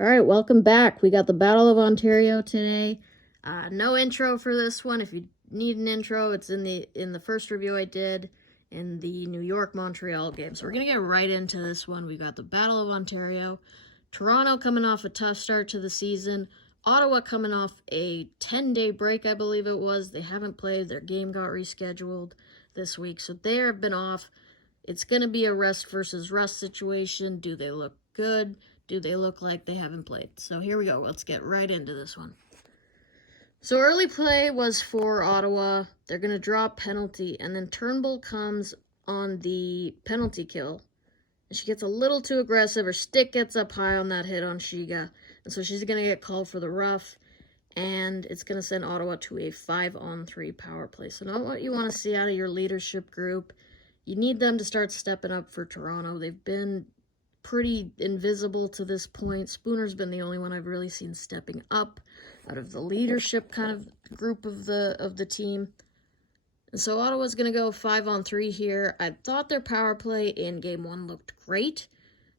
All right, welcome back. We got the Battle of Ontario today. No intro for this one. If you need an intro, it's in the first review I did in the New York Montreal game. So we're gonna get right into this one. We got the Battle of Ontario. Toronto coming off a tough start to the season. Ottawa coming off a 10-day break, I believe it was. They haven't played. Their game got rescheduled this week, so they have been off. It's gonna be a rest versus rust situation. Do they look good? Do they look like they haven't played? So here we go. Let's get right into this one. So early play was for Ottawa. They're going to draw penalty, and then Turnbull comes on the penalty kill. And she gets a little too aggressive. Her stick gets up high on that hit on Shiga. And so she's going to get called for the rough. And it's going to send Ottawa to a 5-on-3 power play. So not what you want to see out of your leadership group. You need them to start stepping up for Toronto. They've been pretty invisible to this point. Spooner's been the only one I've really seen stepping up out of the leadership kind of group of the team. And so Ottawa's going to go 5-on-3 here. I thought their power play in game 1 looked great.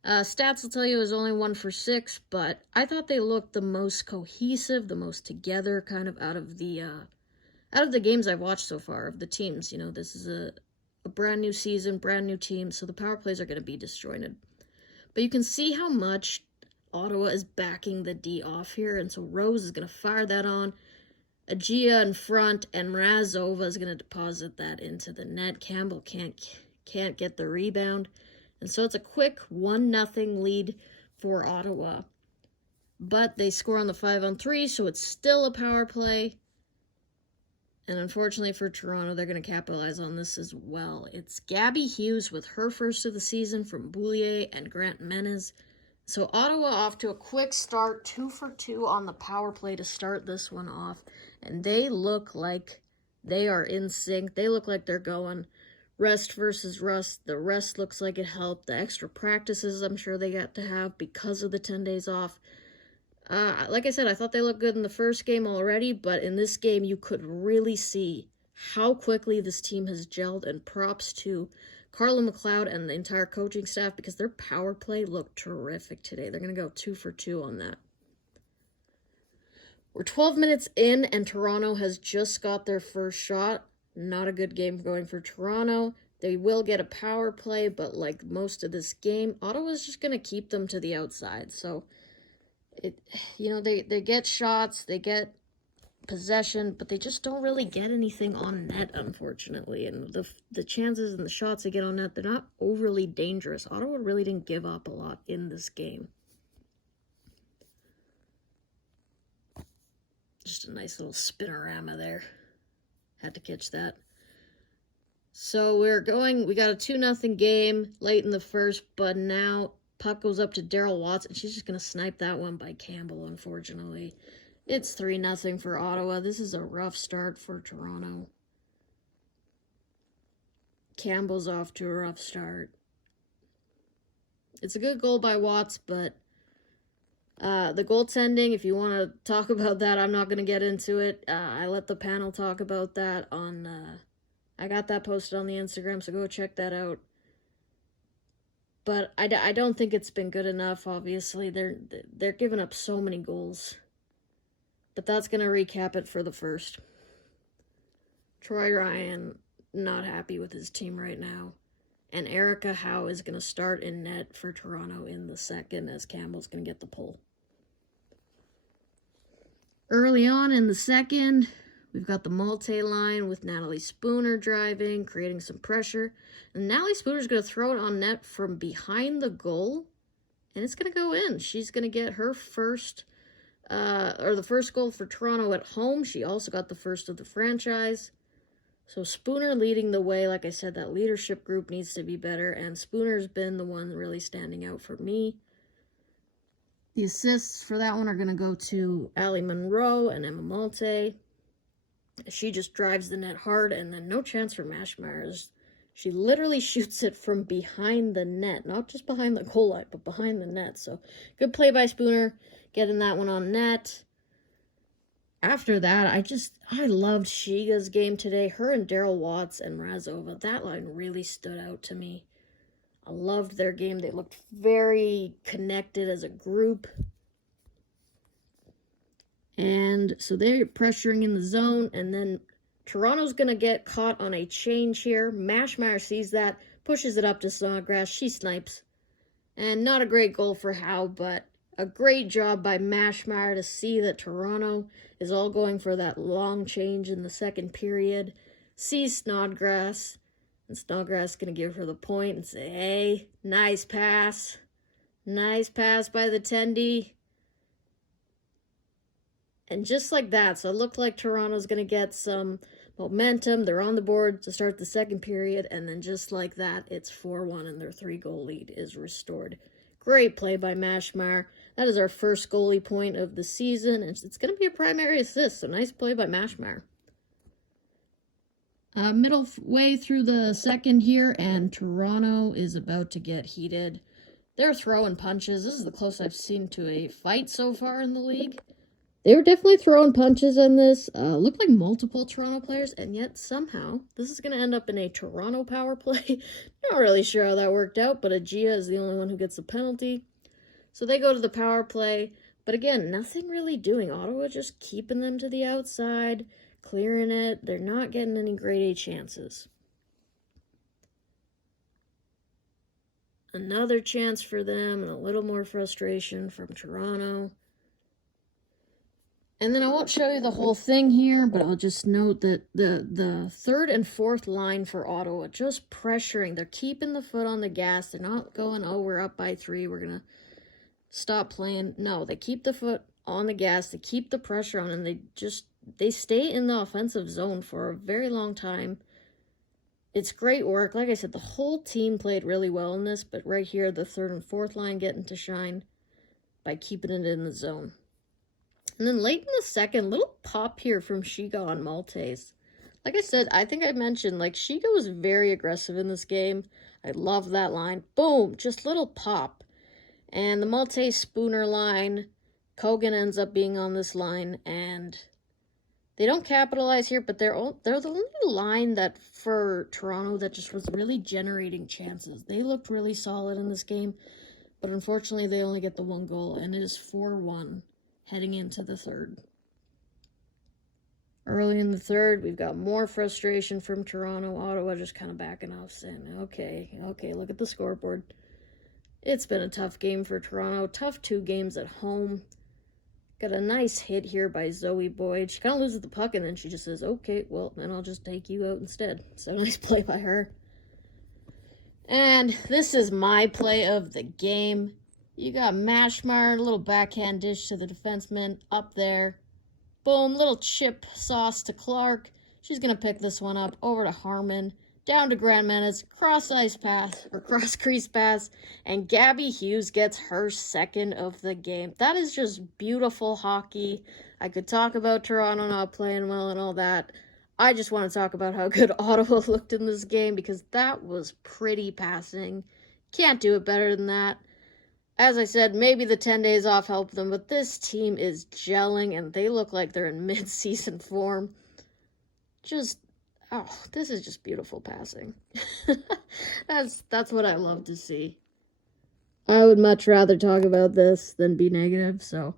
Stats will tell you it was only 1 for 6, but I thought they looked the most cohesive, the most together kind of out of the games I've watched so far of the teams. You know, this is a brand new season, brand new team, so the power plays are going to be disjointed. But you can see how much Ottawa is backing the D off here. And so Rose is going to fire that on. Agia in front, and Mrazova is going to deposit that into the net. Campbell can't get the rebound. And so it's a quick 1-0 lead for Ottawa. But they score on the 5-on-3, so it's still a power play. And unfortunately for Toronto, they're going to capitalize on this as well. It's Gabby Hughes with her first of the season from Boulier and Grant Menez. So Ottawa off to a quick start, 2 for 2 on the power play to start this one off. And they look like they are in sync. They look like they're going rest versus rust. The rest looks like it helped. The extra practices I'm sure they got to have because of the 10 days off. Like I said, I thought they looked good in the first game already, but in this game you could really see how quickly this team has gelled, and props to Carla McLeod and the entire coaching staff because their power play looked terrific today. They're going to go 2 for 2 on that. We're 12 minutes in, and Toronto has just got their first shot. Not a good game going for Toronto. They will get a power play, but like most of this game, Ottawa's just going to keep them to the outside. So they get shots, they get possession, but they just don't really get anything on net, unfortunately. And the chances and the shots they get on net, they're not overly dangerous. Ottawa really didn't give up a lot in this game. Just a nice little spinorama there. Had to catch that. So we got a 2-0 game late in the first, but now puck goes up to Daryl Watts, and she's just going to snipe that one by Campbell, unfortunately. It's 3-0 for Ottawa. This is a rough start for Toronto. Campbell's off to a rough start. It's a good goal by Watts, but the goaltending, if you want to talk about that, I'm not going to get into it. I let the panel talk about that on... I got that posted on the Instagram, so go check that out. But I don't think it's been good enough, obviously. They're giving up so many goals. But that's going to recap it for the first. Troy Ryan, not happy with his team right now. And Erica Howe is going to start in net for Toronto in the second, as Campbell's going to get the pull. Early on in the second, we've got the multi-line with Natalie Spooner driving, creating some pressure. And Natalie Spooner's going to throw it on net from behind the goal, and it's going to go in. She's going to get her first, the first goal for Toronto at home. She also got the first of the franchise. So Spooner leading the way. Like I said, that leadership group needs to be better, and Spooner's been the one really standing out for me. The assists for that one are going to go to Allie Monroe and Emma Malte. She just drives the net hard, and then no chance for Mashmire. She literally shoots it from behind the net, not just behind the goal line, but behind the net. So good play by Spooner, getting that one on net. After that, I loved Shiga's game today. Her and Daryl Watts and Mrazova, that line really stood out to me. I loved their game. They looked very connected as a group. And so they're pressuring in the zone, and then Toronto's going to get caught on a change here. Mashmeyer sees that, pushes it up to Snodgrass. She snipes. And not a great goal for Howe, but a great job by Mashmeyer to see that Toronto is all going for that long change in the second period. Sees Snodgrass, and Snodgrass is going to give her the point and say, hey, nice pass. Nice pass by the Tendy. And just like that, so it looked like Toronto's going to get some momentum. They're on the board to start the second period, and then just like that, it's 4-1, and their 3-goal lead is restored. Great play by Mashmeyer. That is our first goalie point of the season, and it's going to be a primary assist, so nice play by Mashmeyer. Middle way through the second here, and Toronto is about to get heated. They're throwing punches. This is the closest I've seen to a fight so far in the league. They were definitely throwing punches in this. Looked like multiple Toronto players, and yet somehow this is going to end up in a Toronto power play. Not really sure how that worked out, but Agia is the only one who gets the penalty. So they go to the power play, but again, nothing really doing. Ottawa just keeping them to the outside, clearing it. They're not getting any grade A chances. Another chance for them, and a little more frustration from Toronto. And then I won't show you the whole thing here, but I'll just note that the third and fourth line for Ottawa, just pressuring. They're keeping the foot on the gas. They're not going, oh, we're up by 3, we're going to stop playing. No, they keep the foot on the gas. They keep the pressure on, and they stay in the offensive zone for a very long time. It's great work. Like I said, the whole team played really well in this, but right here, the third and fourth line getting to shine by keeping it in the zone. And then late in the second, little pop here from Shiga on Maltese. Like I said, I think I mentioned, like, Shiga was very aggressive in this game. I love that line. Boom, just little pop. And the Maltese Spooner line, Kogan ends up being on this line, and they don't capitalize here, but they're the only line that, for Toronto, that just was really generating chances. They looked really solid in this game, but unfortunately they only get the 1 goal, and it is 4-1. Heading into the third. Early in the third, we've got more frustration from Toronto. Ottawa just kind of backing off, saying, okay, look at the scoreboard. It's been a tough game for Toronto. Tough 2 games at home. Got a nice hit here by Zoe Boyd. She kind of loses the puck, and then she just says, okay, well, then I'll just take you out instead. So nice play by her. And this is my play of the game. You got Mashmeyer, a little backhand dish to the defenseman up there. Boom, little chip sauce to Clark. She's going to pick this one up over to Harmon. Down to Grand Menace, cross-ice pass, or cross-crease pass, and Gabby Hughes gets her second of the game. That is just beautiful hockey. I could talk about Toronto not playing well and all that. I just want to talk about how good Ottawa looked in this game, because that was pretty passing. Can't do it better than that. As I said, maybe the 10 days off helped them, but this team is gelling, and they look like they're in mid-season form. This is just beautiful passing. That's what I love to see. I would much rather talk about this than be negative, so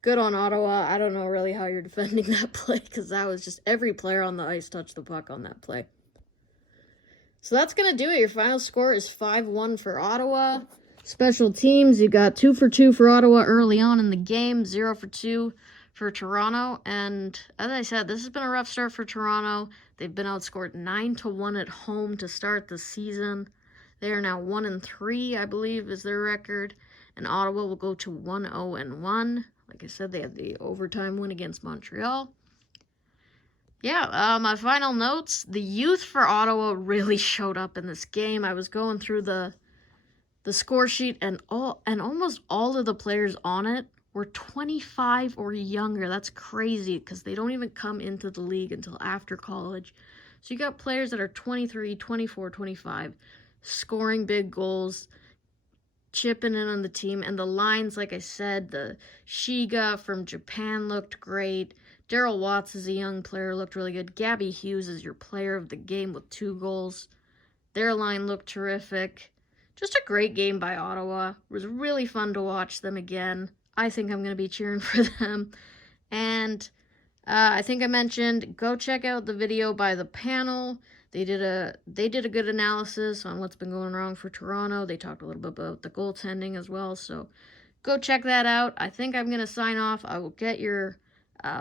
good on Ottawa. I don't know really how you're defending that play, because that was just every player on the ice touched the puck on that play. So that's going to do it. Your final score is 5-1 for Ottawa. Special teams, you got 2 for 2 for Ottawa early on in the game, 0 for 2 for Toronto. And as I said, this has been a rough start for Toronto. They've been outscored 9-1 at home to start the season. They are now 1-3, I believe, is their record. And Ottawa will go to 1-0-1. Like I said, they had the overtime win against Montreal. Yeah, my final notes. The youth for Ottawa really showed up in this game. I was going through the score sheet, and almost all of the players on it were 25 or younger. That's crazy, because they don't even come into the league until after college. So you got players that are 23, 24, 25, scoring big goals, chipping in on the team. And the lines, like I said, the Shiga from Japan looked great. Daryl Watts is a young player, looked really good. Gabby Hughes is your player of the game with 2 goals. Their line looked terrific. Just a great game by Ottawa. It was really fun to watch them again. I think I'm going to be cheering for them. And I think I mentioned, go check out the video by the panel. They did a good analysis on what's been going wrong for Toronto. They talked a little bit about the goaltending as well, so go check that out. I think I'm going to sign off. I will get your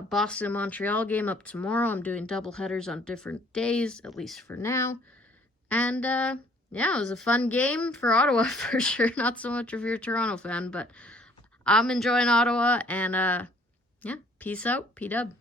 Boston Montreal game up tomorrow. I'm doing double headers on different days, at least for now. And yeah, it was a fun game for Ottawa for sure. Not so much if you're a Toronto fan, but I'm enjoying Ottawa. And yeah, peace out, P-Dub.